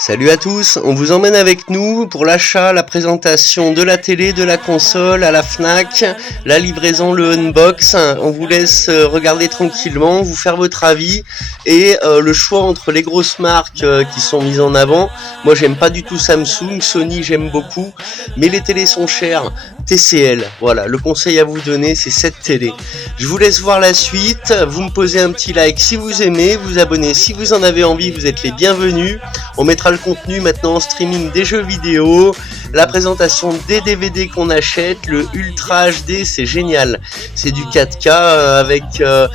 Salut à tous, on vous emmène avec nous pour l'achat, la présentation de la télé, de la console à la Fnac, la livraison, le unbox. On vous laisse regarder tranquillement, vous faire votre avis et le choix entre les grosses marques qui sont mises en avant. Moi j'aime pas du tout Samsung, Sony j'aime beaucoup, mais les télés sont chères. TCL, voilà, le conseil à vous donner c'est cette télé. Je vous laisse voir la suite, vous me posez un petit like si vous aimez, vous abonnez si vous en avez envie, vous êtes les bienvenus. On mettra le contenu maintenant en streaming des jeux vidéo, la présentation des DVD qu'on achète, le Ultra HD, c'est génial. C'est du 4K avec un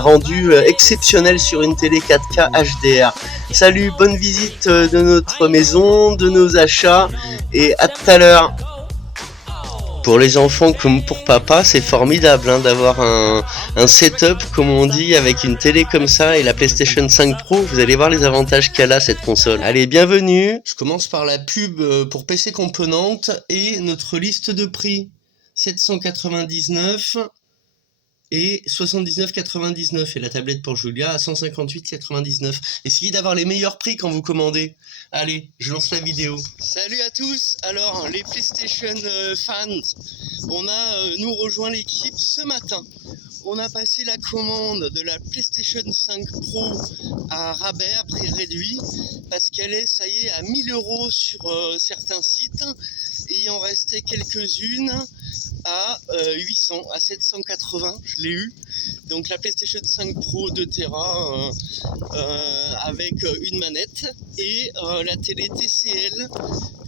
rendu exceptionnel sur une télé 4K HDR. Salut, bonne visite de notre maison, de nos achats et à tout à l'heure. Pour les enfants comme pour papa, c'est formidable d'avoir un setup, comme on dit, avec une télé comme ça et la PlayStation 5 Pro. Vous allez voir les avantages qu'elle a cette console. Allez, bienvenue. Je commence par la pub pour PC Component et notre liste de prix. 799 et 79,99 et la tablette pour Julia à 158,99. Essayez d'avoir les meilleurs prix quand vous commandez. Allez, je lance la vidéo. Salut à tous. Alors, les PlayStation fans, on a nous rejoint l'équipe ce matin. On a passé la commande de la PlayStation 5 Pro à rabais, à prix réduit, parce qu'elle est, ça y est, à 1000 € sur certains sites, et il en restait quelques-unes à 800, à 780, je l'ai eu. Donc la PlayStation 5 Pro 2 Tera avec une manette et la télé TCL.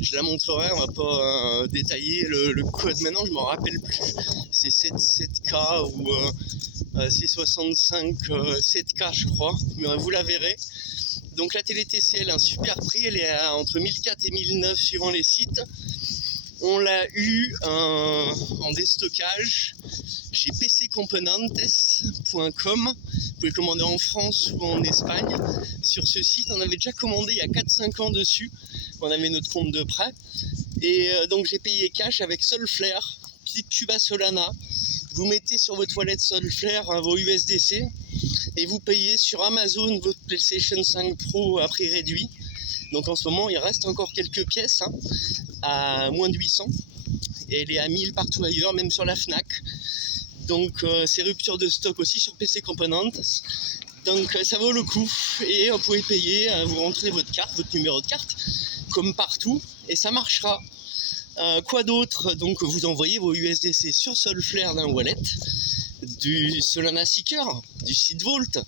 Je la montrerai, on va pas détailler le code maintenant, je m'en rappelle plus. C'est 7K ou c'est 65 7K je crois, mais vous la verrez. Donc la télé TCL, un super prix, elle est à entre 1004 et 1009 suivant les sites. On l'a eu en déstockage chez pccomponentes.com. Vous pouvez commander en France ou en Espagne. Sur ce site, on avait déjà commandé il y a 4-5 ans dessus. On avait notre compte de prêt. Et donc j'ai payé cash avec Solflair, petite tube à Solana. Vous mettez sur votre toilette Solflair vos USB-C et vous payez sur Amazon votre PlayStation 5 Pro à prix réduit. Donc en ce moment, il reste encore quelques pièces à moins de 800 et elle est à 1000 partout ailleurs, même sur la Fnac. Donc c'est rupture de stock aussi sur PC Components. Donc ça vaut le coup et vous pouvez payer, vous rentrez votre carte, votre numéro de carte, comme partout, et ça marchera. Quoi d'autre? Donc vous envoyez vos USDC sur Solflair d'un wallet, du Solana Seeker, du site Vault,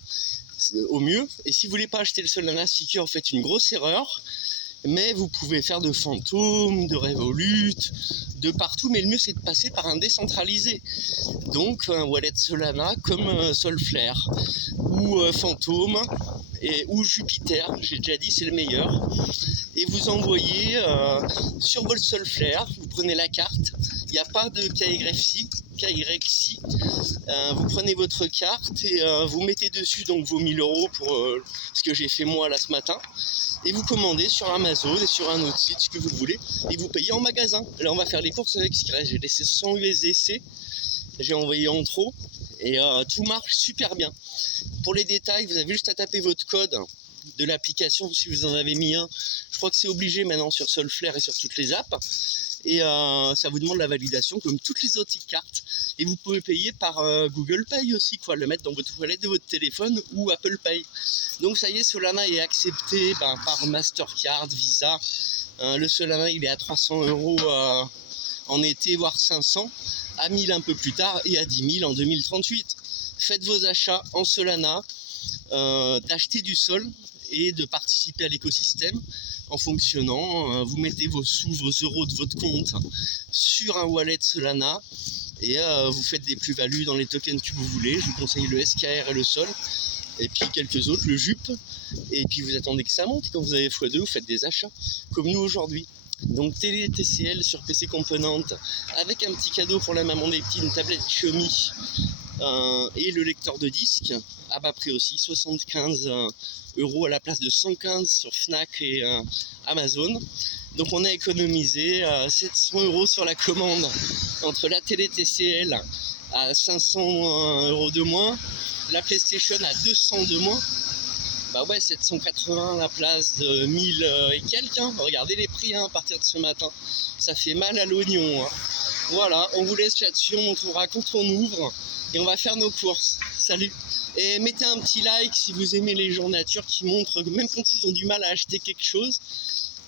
au mieux. Et si vous voulez pas acheter le Solana Seeker, vous faites une grosse erreur. Mais vous pouvez faire de Phantom, de Revolut, de partout, mais le mieux c'est de passer par un décentralisé. Donc un wallet Solana comme Solflair, ou Phantom, ou Jupiter, j'ai déjà dit c'est le meilleur. Et vous envoyez sur votre Solflair, vous prenez la carte, il n'y a pas de KYC, vous prenez votre carte et vous mettez dessus donc vos 1000 € pour ce que j'ai fait moi là ce matin. Et vous commandez sur Amazon et sur un autre site, ce que vous voulez, et vous payez en magasin. Là, on va faire les courses avec ce qui reste. J'ai laissé 100 USDC, j'ai envoyé en trop, et tout marche super bien. Pour les détails, vous avez juste à taper votre code de l'application, si vous en avez mis un. Je crois que c'est obligé maintenant sur Solflair et sur toutes les apps. Et ça vous demande la validation comme toutes les autres cartes. Et vous pouvez payer par Google Pay aussi, quoi, le mettre dans votre wallet de votre téléphone ou Apple Pay. Donc ça y est, Solana est accepté par Mastercard, Visa. Le Solana il est à 300 € en été, voire 500, à 1000 un peu plus tard et à 10 000 en 2038. Faites vos achats en Solana, d'acheter du sol et de participer à l'écosystème en fonctionnant. Vous mettez vos sous, vos euros de votre compte sur un wallet Solana et vous faites des plus-values dans les tokens que vous voulez. Je vous conseille le SKR et le Sol, et puis quelques autres, le JUP, et puis vous attendez que ça monte, et quand vous avez x2, vous faites des achats, comme nous aujourd'hui. Donc télé TCL sur PC Component, avec un petit cadeau pour la maman des petits, une tablette Xiaomi, et le lecteur de disque, à bas prix aussi, 75 € à la place de 115 sur Fnac et Amazon. Donc on a économisé 700 € sur la commande, entre la télé TCL à 500 € de moins, la PlayStation à 200 de moins, Bah ouais, 780 la place de 1000 et quelques. Hein. Regardez les prix hein, à partir de ce matin. Ça fait mal à l'oignon. Hein. Voilà, on vous laisse là-dessus, on montrera quand on ouvre et on va faire nos courses. Salut! Et mettez un petit like si vous aimez les gens nature qui montrent, même quand ils ont du mal à acheter quelque chose,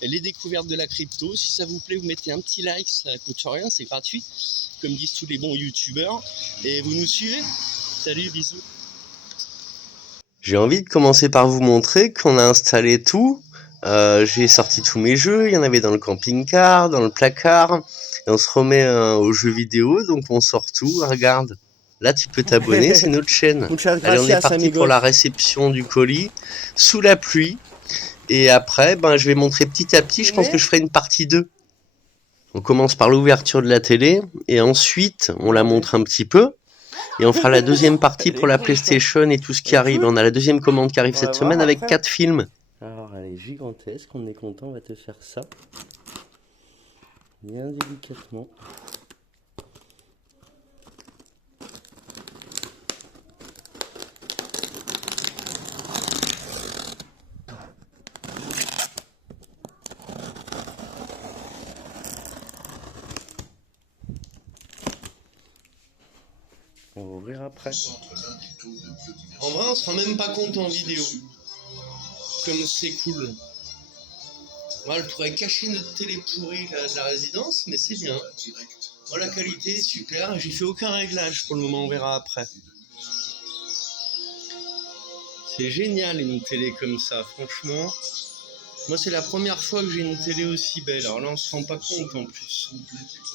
les découvertes de la crypto. Si ça vous plaît, vous mettez un petit like, ça coûte rien, c'est gratuit, comme disent tous les bons youtubeurs. Et vous nous suivez. Salut, bisous. J'ai envie de commencer par vous montrer qu'on a installé tout. J'ai sorti tous mes jeux, il y en avait dans le camping-car, dans le placard. Et on se remet aux jeux vidéo, donc on sort tout, regarde. Là, tu peux t'abonner, c'est notre chaîne. Allez, on est parti pour la réception du colis, sous la pluie. Et après, je vais montrer petit à petit, je pense que je ferai une partie 2. On commence par l'ouverture de la télé, et ensuite, on la montre un petit peu. Et on fera la deuxième partie pour la PlayStation et tout ce qui arrive. On a la deuxième commande qui arrive cette semaine avec 4 films. Alors elle est gigantesque, on est content, on va te faire ça. Bien délicatement. On va ouvrir après. En vrai, on se rend même pas compte en vidéo. Comme c'est cool. Voilà, elle pourrait cacher notre télé pourrie de la résidence, mais c'est bien. Oh, la qualité est super. J'ai fait aucun réglage pour le moment, on verra après. C'est génial une télé comme ça, franchement. Moi, c'est la première fois que j'ai une télé aussi belle. Alors là, on se rend pas compte en plus.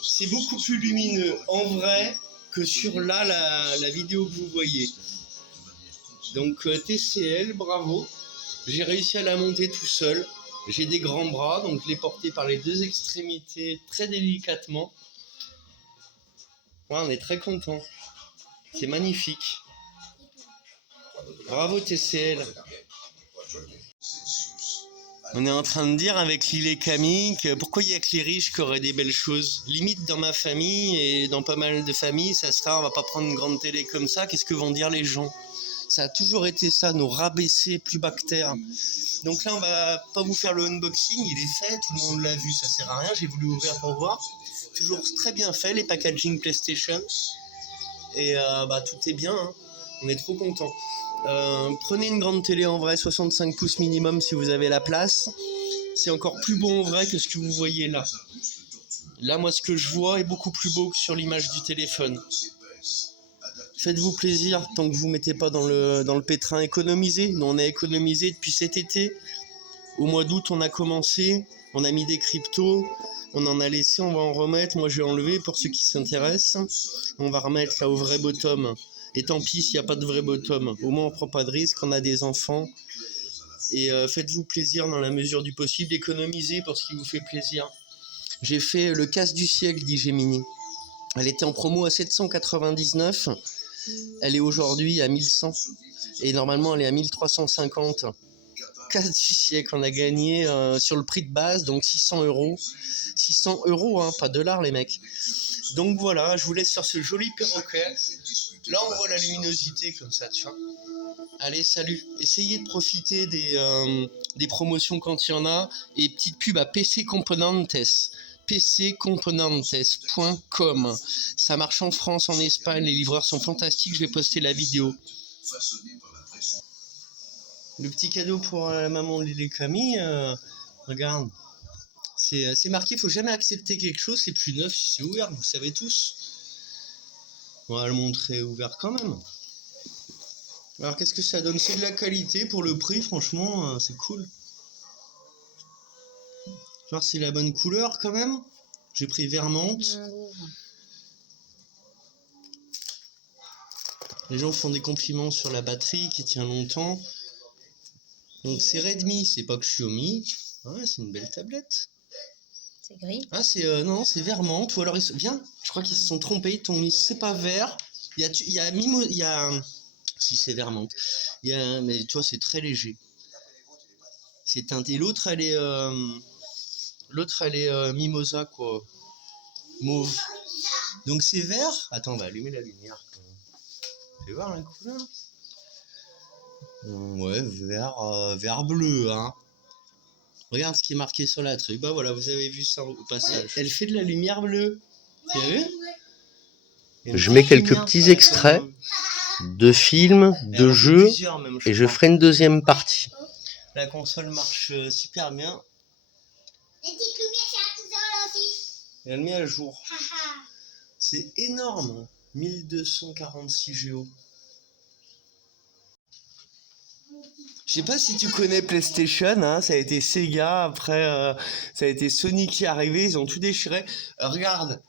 C'est beaucoup plus lumineux en vrai que sur là la vidéo que vous voyez. Donc TCL, bravo. J'ai réussi à la monter tout seul. J'ai des grands bras, donc je l'ai porté par les deux extrémités très délicatement. Ouais, on est très content. C'est magnifique. Bravo TCL. On est en train de dire avec Lille et Camille que pourquoi il n'y a que les riches qui auraient des belles choses. Limite dans ma famille et dans pas mal de familles, ça sera on va pas prendre une grande télé comme ça, qu'est-ce que vont dire les gens? Ça a toujours été ça, nous rabaisser plus bas que terre. Donc là on va pas vous faire le unboxing, il est fait, tout le monde l'a vu, ça sert à rien, j'ai voulu ouvrir pour voir. Toujours très bien fait, les packaging PlayStation. Et tout est bien, hein. On est trop contents. Prenez une grande télé en vrai, 65 pouces minimum si vous avez la place. C'est encore plus beau en vrai que ce que vous voyez là. Là, moi, ce que je vois est beaucoup plus beau que sur l'image du téléphone. Faites-vous plaisir tant que vous ne mettez pas dans le pétrin. Économisez. Nous, on a économisé depuis cet été. Au mois d'août, on a commencé. On a mis des cryptos. On en a laissé, on va en remettre. Moi, je vais enlever pour ceux qui s'intéressent. On va remettre là au vrai bottom. Et tant pis s'il n'y a pas de vrai bottom. Au moins, on ne prend pas de risque. On a des enfants. Et faites-vous plaisir dans la mesure du possible. Économisez pour ce qui vous fait plaisir. J'ai fait le casse du siècle d'Igemini. Elle était en promo à 799. Elle est aujourd'hui à 1100. Et normalement, elle est à 1350. Casse du siècle, on a gagné sur le prix de base, donc 600 euros. 600 euros, hein, pas dollars, les mecs. Donc voilà, je vous laisse sur ce joli perroquet. Là, on voit la luminosité comme ça, tu vois. Allez, salut. Essayez de profiter des promotions quand il y en a. Et petite pub à PC Componentes. pccomponentes.com. Ça marche en France, en Espagne. Les livreurs sont fantastiques. Je vais poster la vidéo. Le petit cadeau pour la maman de les Camille. Regarde. C'est marqué, il faut jamais accepter quelque chose. C'est plus neuf si c'est ouvert, vous savez tous. On va le montrer ouvert quand même. Alors qu'est-ce que ça donne? C'est de la qualité pour le prix, franchement, c'est cool. Genre c'est la bonne couleur quand même. J'ai pris Vermante. Les gens font des compliments sur la batterie qui tient longtemps. Donc c'est Redmi, c'est pas Xiaomi. Ouais, c'est une belle tablette. C'est gris. Ah non, c'est Vermante. Ou alors viens, je crois qu'ils se sont trompés. Ils t'ont mis c'est pas vert. Il y a Mimo, il y a si c'est Vermante. Mais toi c'est très léger. C'est teinté. L'autre elle est mimosa quoi. Mauve. Donc c'est vert. Attends, on va allumer la lumière. Fais voir la couleur. Ouais, vert bleu, hein. Regarde ce qui est marqué sur la truc. Bah voilà, vous avez vu ça au passage. Elle fait de la lumière bleue. Tu as vu? Je mets quelques petits extraits de films, de jeux, et je ferai une deuxième partie. La console marche super bien. Et elle met à jour. C'est énorme. 1246 Go. Je sais pas si tu connais PlayStation, hein, ça a été Sega, après ça a été Sony qui est arrivé, ils ont tout déchiré. Regarde,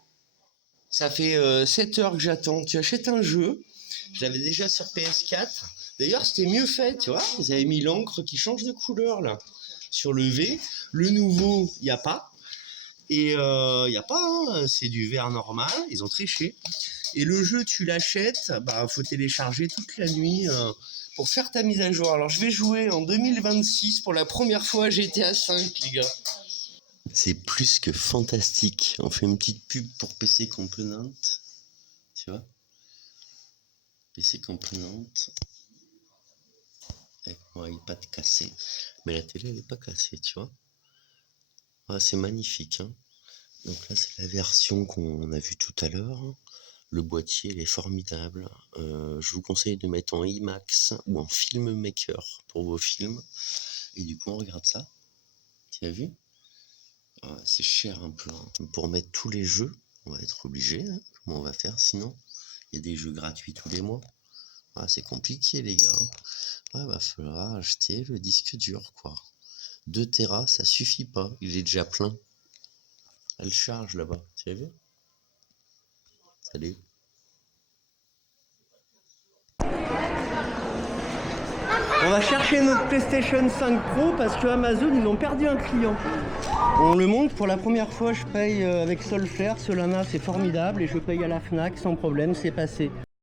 ça fait 7 heures que j'attends. Tu achètes un jeu, je l'avais déjà sur PS4. D'ailleurs, c'était mieux fait, tu vois. Ils avaient mis l'encre qui change de couleur là sur le V. Le nouveau, il n'y a pas. Et il n'y a pas, hein, c'est du vert normal. Ils ont triché. Et le jeu, tu l'achètes, bah faut télécharger toute la nuit pour faire ta mise à jour. Alors je vais jouer en 2026 pour la première fois GTA 5, les gars. C'est plus que fantastique. On fait une petite pub pour PC Component. Tu vois, PC Component. Avec mon iPad cassé. Mais la télé, elle n'est pas cassée, tu vois. Ah, c'est magnifique, hein. Donc là, c'est la version qu'on a vue tout à l'heure. Le boîtier, il est formidable. Je vous conseille de mettre en IMAX ou en Filmmaker pour vos films. Et du coup, on regarde ça. Tu as vu? C'est cher un peu. Hein. Pour mettre tous les jeux, on va être obligé. Hein. Comment on va faire sinon? Il y a des jeux gratuits tous les mois. C'est compliqué, les gars. Va falloir acheter le disque dur, quoi. 2 Tera, ça suffit pas. Il est déjà plein. Elle charge là-bas. Tu as vu? Salut. On va chercher notre PlayStation 5 Pro parce que Amazon, ils ont perdu un client. On le montre pour la première fois, je paye avec Solflare. Solana, c'est formidable et je paye à la Fnac sans problème, c'est passé.